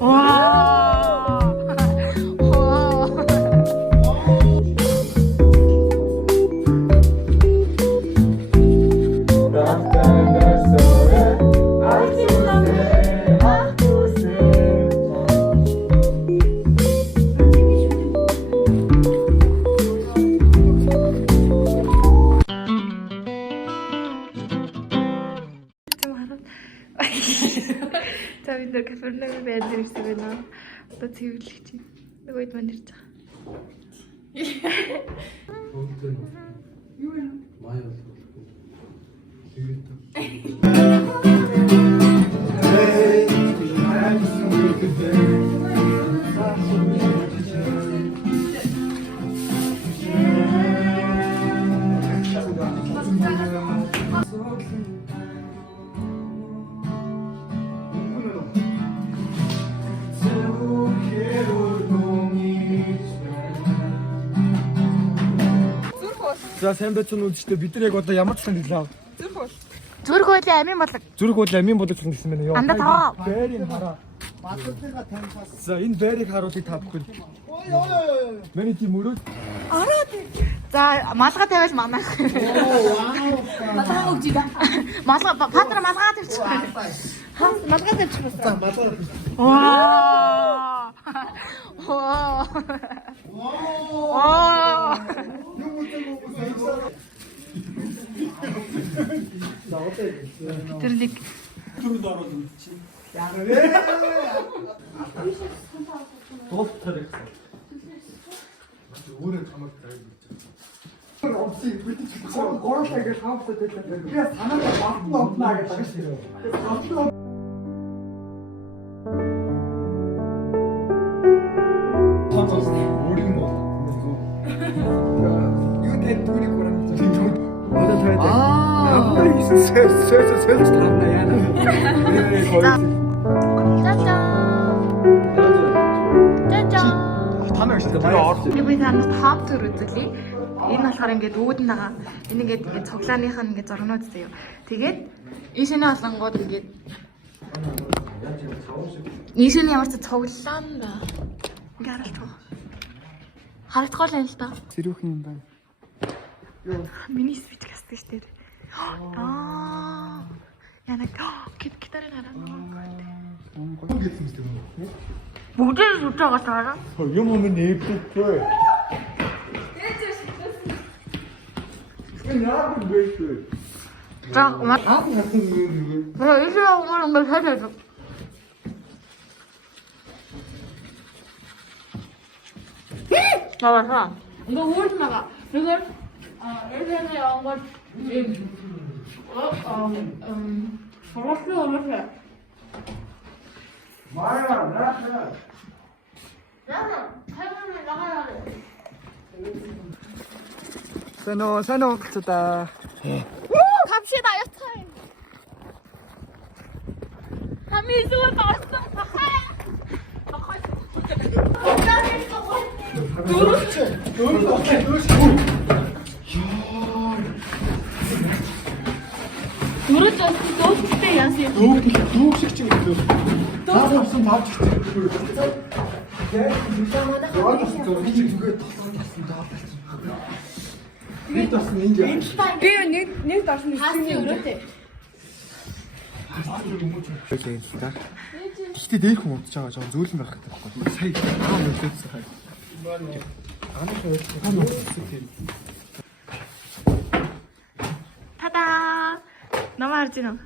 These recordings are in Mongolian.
와. За бид нэр кафены байр дээр ирсэн байна. Одоо цэвэрлэх чинь. Нөгөөд мань ирж байгаа. Юу вэ? Маяг болох. За сайн байцгаана үзэгчдээ бид нар яг одоо ямар ч саналаа. Зүрх хуулийн амийн бодлого. Зүрх хуулийн амийн бодлого гэсэн байна юу? Анда таа. Байрыг хараа. Батлалцыгаа таньсаас. За энэ байрыг харуулъя та бүхэн. Миний тийм өрөө. Ороод. За малгай тавиал манайх. Малгай өгч дээ. Малгай патра малгай тавьчих. Малгай тавьчих бас. За малгай. Вау. Вау. Вау. Тэр нэг түрүүд оруулах чинь. Яг вэ? Тоолтоор гэсэн. Өөрөө чамд тавьж байна. Овсыг бүтэж гоорлаа гэж хаалтад байлаа. Би санаандаа батлан овнаа гэж байгаа шүү. Өөрийн бол. Юу тэр түрийг гурамж байна. Одоо тавиад. Аа, сөс тавна яана. Би танаас топ төр үзүүлье. Энэ болохоор ингээд үүдэн байгаа. Энэ ингээд цуглааных нь ингээд зургнууд заяа. Тэгээд ийшнээ болонгууд ингээд ийшнээ ямар ч цуглаан ба. Ингээд харагдах. Харагдах л юм л та. Зэрүүхэн юм байна. Юу? Миний свич гасдаг шүү дээ. Аа. Яна гитарын хараа. Бүгдээ сүж байгаа таараа. Юм нээбдэггүй. Яг үгүй. За, маа. Аа хасан юм. Ийшээ авах юм бол хайж. 나와서 이거 오지 마가 이걸 예전에 온거 어렸어 마야 나야 나는 할머니 나가야 돼 산호 좋다 갑시다 여차임 하미수가 나왔어 Дөрөж дөөстэй яасан юм. Дүүг шиг ч юм уу. Таа авсан бааж ирсэн. Яг зүгээр тассан даа. Нэг тассан энэ. Би нэг дарсан Хаасны өрөөтэй. Гэхдээ дээрх юм удаж байгаа жоо зөөлөн байх хэрэгтэй байхгүй. Сая аа мөлөөсөн хай. 타다. 너무 알지노.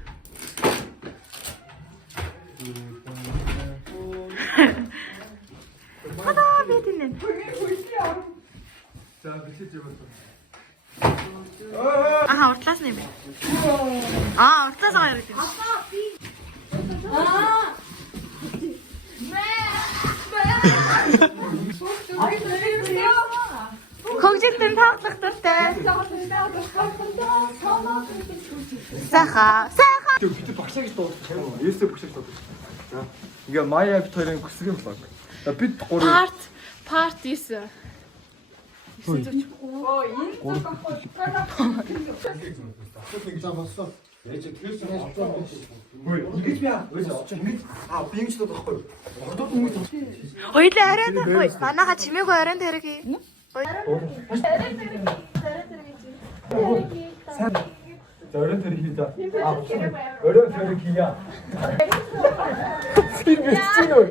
타다 베트는. За бичиж явуулсан. 아하 уртлаас нэмэ. Аа уртлаас байгаа юм. Хөгжилтэн тааглах дуртай. Сайхан. Бид багшаа гэж дуудсан. Есээ багшаа гэж дуудсан. За. Ингээ Мая бит хоёрын хүсгийн влог. За бид гурав part is Ингэж би ингэж ингэж биеч дээд байхгүй. Ордууд Хоёлаа арайнд ой манайха чимээгүй арайнд хэрэгий. Оройн тэр хийлээ. Оройн тэр хийя. Тэр бичсэн үү?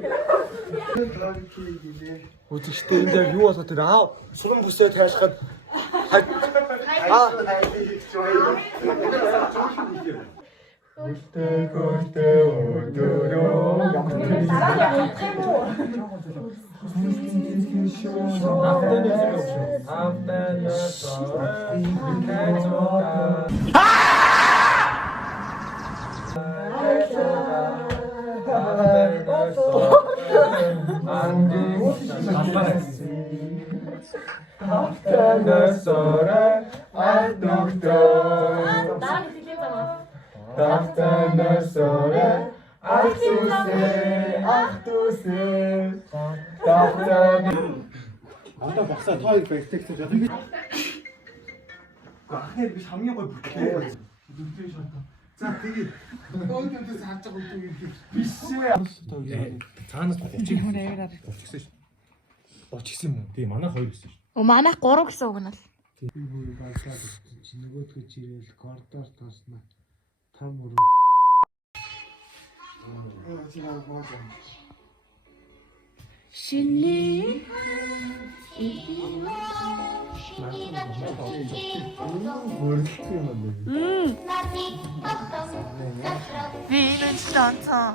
Үзэгчтэй энэ яг юу болоо тэр аав сурам бүсээ тайлахад Хөтэ өдөрөө Анда багсаа та хоёр бэктэкс жаа. Ахнаар би хамгийн гой бүтлээ. Бүтлээ шатаа. За тэгээд өөдөөс харж байгаа үгүй бишээ. Цаанаас бочиг бочигсэн ш. Бочигсэн юм уу? Тийм манайх хоёр гэсэн ш. Манайх 3 гэсэн үг нь л. Би бүр багсаа нөгөөдгөө чирэл коридор тоосноо. Там бүр Шиний Винэн станцаа.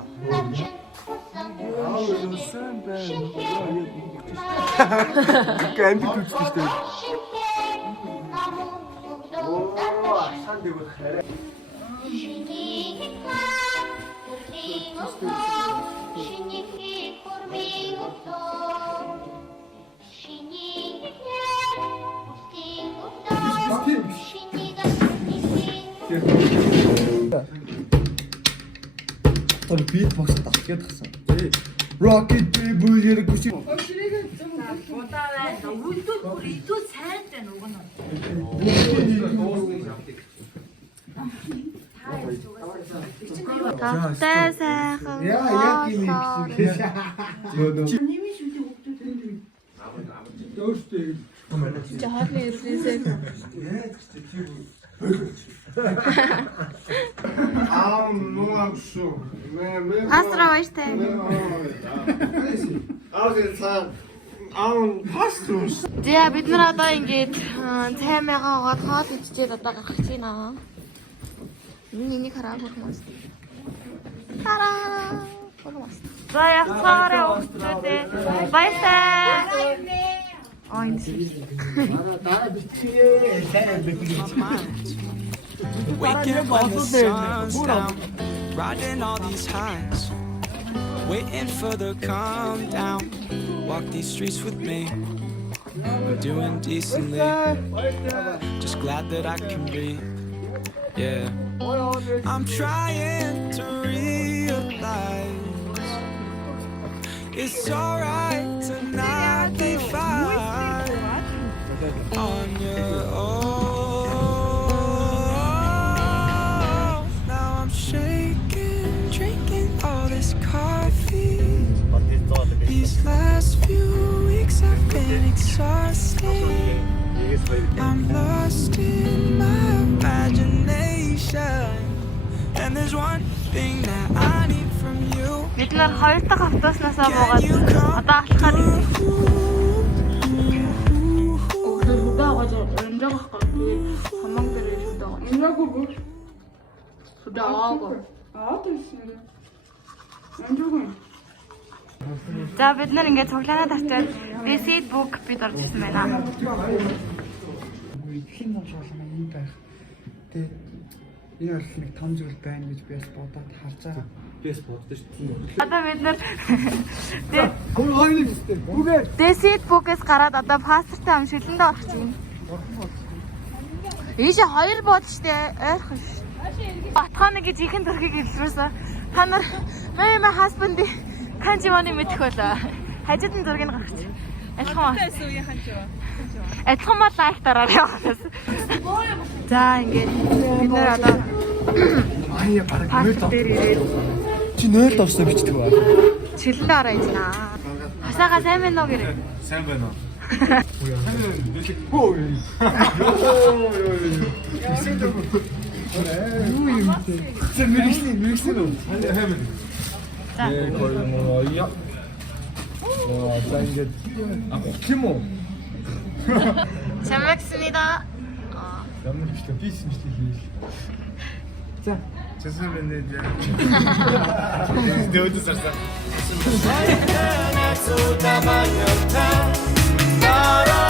Гэнди түчтэй. Сан дээгүүр хараа. Тэр битбокс татгээд тахсан. Rocket people яг гүши. Тавтай сайхан. Яа яг юм гэсэн. Өөстэй. Чи хаалны ирлээсээ. Асра баяртай. За бид нар одоо ингээд цаймаагаа гол хоол идчихэд одоо гарах гэж байна. Энийг хараа хүмүүс. Тараа. Хүмүүс. За яхаараа өгчөөдөө. Баяртай. Ой. Waking up when the sun's down, riding all these highs, waiting for the calm down. Walk these streets with me, I'm doing decently, just glad that I can breathe. Yeah, I'm trying to realize it's alright to not be fine on your own. Shaking, drinking all this coffee. These last few weeks I've been exhausted. I'm lost in my imagination. And there's one thing that I need from you. Бид нар 2 дахь автобуснасаа буугаад одоо алхахаар Судаа гож өндөр байхгүй. Хамаг дээр судаа. Инээгүй. За бид нар ингээд цуглаанаа тавьчаад Facebook бид орчихсон байна. Хин ном шалгана юм байх. Тэгээд энэ бол нэг том зүйл байна гэж би бас бодоод харж байгаа. Би бас боддоо шүү. Одоо бид нар Гол хоёул өстэй. Бүгээ. Facebook-ээс гараад одоо паспортын ам шилэндээ орчих юм. Ийш 2 бод штэ ойрхон ш. Батханы гэж ихэн төрхийг илэрсэн. Та нар my husband канживаны мэдэх болоо. Хажуудын зургийг гаргач. Адилхан адилхан лайк дараад явахаас. За ингээд бид нэр одоо Аяа бараг паспорт дээр ирээд чи нөөлд орсон бичдэг ба. жилэндээ ороо ижнэ. Хасаага сайн байна уу гэрээ. сайн байна уу? 하면 몇시 호 진짜 미릭스로 하면 네 거의 뭐야 자 이제 포켓몬 잘 먹습니다. 양념시켜 비스미스티 자 죄송합니다 이제 내 어디 살짝 나라